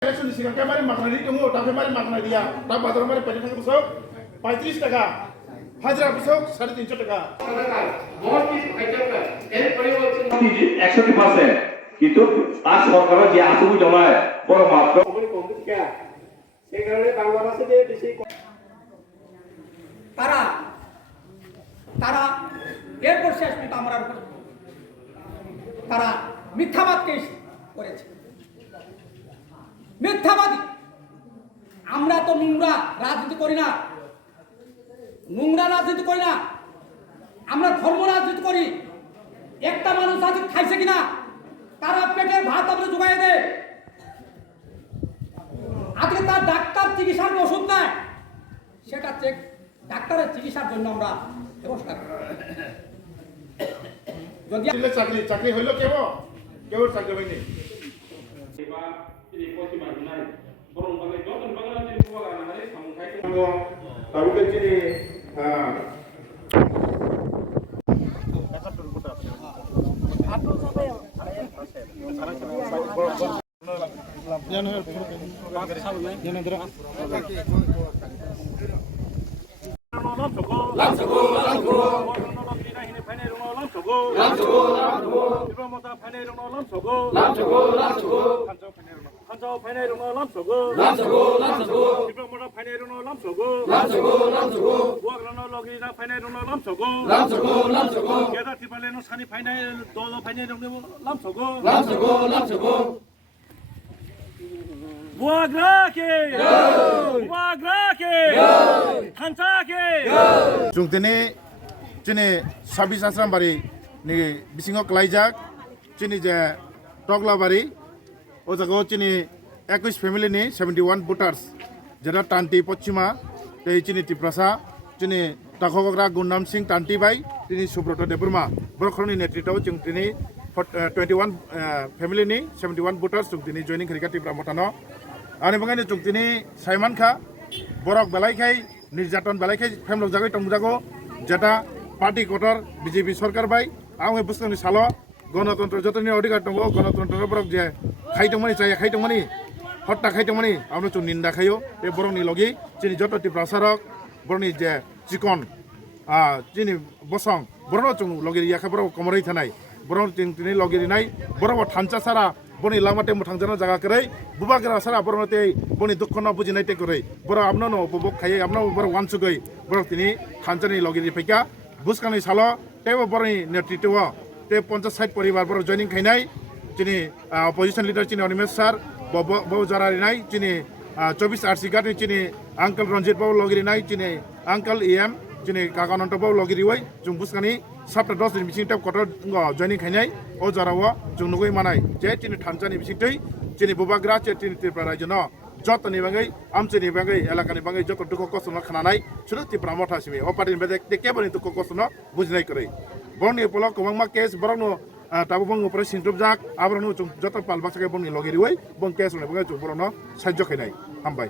Election siang kemarin makan di tunggu, tapi kemarin makan dia. Tapi baterai kemarin penjualan besok 35 টাকা, হাজিরা besok 350 টাকা। কিন্তু তার সরকারের যে আসবি জমায় বড় মাত্র সেই কারণে বাংলাদেশে যে বেশি তারা এরপর শেষ পর্যন্ত আমরা তারা মিথ্যাবাদকে করেছে। মিথ্যাবাদী। আমরা তো নোংরা রাজনীতি করি না, আমরা ধর্ম রাজনীতি করি। একটা মানুষ আজকে খাইছে কিনা, তারা পেটের ভাত আমরা জোগাই দেয়, আজকে তার ডাক্তার চিকিৎসার ওষুধ নেয়, সেটা চেক ডাক্তারের চিকিৎসার জন্য আমরা ব্যবস্থা করি। যদি চাকরি হইল কেউ চাকরি হয়নি। Jungtini chini 26 asram bari ni bisingo klaijak chini je togla bari o jago chini 21 family ni 71 voters jera tanti pochima tei chini tiprasa chini takhogra Gundam Singh tanti bai chini Subroto Deburma borokhroni netrito jungtini 21 family ni 71 voters jungtini joining khrika tipra motano ani bangani jungtini Saiman Kha borok belai khai নির্যাতন বেলাইকে ফেমলক জায়গায় টংজাগো যেটা party কোটার BJP Sarkar by আমি বুঝতে সালো গণতন্ত্র যতনি অধিকার দङ গণতন্ত্র বরক যে খাইতমানি চাই খাইতমানি হত্যা খাইতমানি আমরা চুন নিন্দা খাইও বে বরংনি লগি চিনি যতটি প্রসারক বরনি যে চিকন চিনি বসং বরন চুন লগি ইয়াখা বর কমরাই থানাই বরন চিনি লগি নাই বরব থানচা সারা বনি লামাতে মুথাंजानो জায়গা করে বুবাগরা সারা বরনতে বনি দুঃখনা বুজিনাইতে করে বর আমনো উপভোগ খাই আমনো বর ওয়ানসুগৈ বর তিনি থানচানি লগিরি ফেকা বুসকানি সালো তেও বরনি নেতৃত্ব তে 50-60 পরিবার বর জয়েনিং খাইনাই তিনি অপোজিশন লিডার চিনি অনিমেশ স্যার বহু জারারি নাই চিনি 24 আরসি গাটি চিনি আঙ্কেল রঞ্জিত বাবু লগিরি নাই চিনি আঙ্কেল এম চিনি কাকানন্ত বাবু লগিরি ওই জুং বুসকানি সাপ্তা 10 दिन बिसिं टेप कटर जयनिं खाइनाय ओ जराव जों नुगै मानाय जे चिनि थानचानि बिसिंतै चिनि बुबाग्रा चिनि त्रिपुरा राज्यनो जतनि बागै आमचिनि बागै एलाकानि बागै जत दुख कष्ट खानाय सुरु त्रिपुरा मथासिमि ओ पार्टिनि बेदे केबोनि दुख कष्ट बुजिनाय करै बरनि पल गोबांमा केस बरनो ताबो बंग ऊपर सिंट्रुबजाक आबरनो जत पालबासके बंनि लगेरि वै बं केस होनाय बागै जों बरनो साहाय्य खाइनाय हामबाय।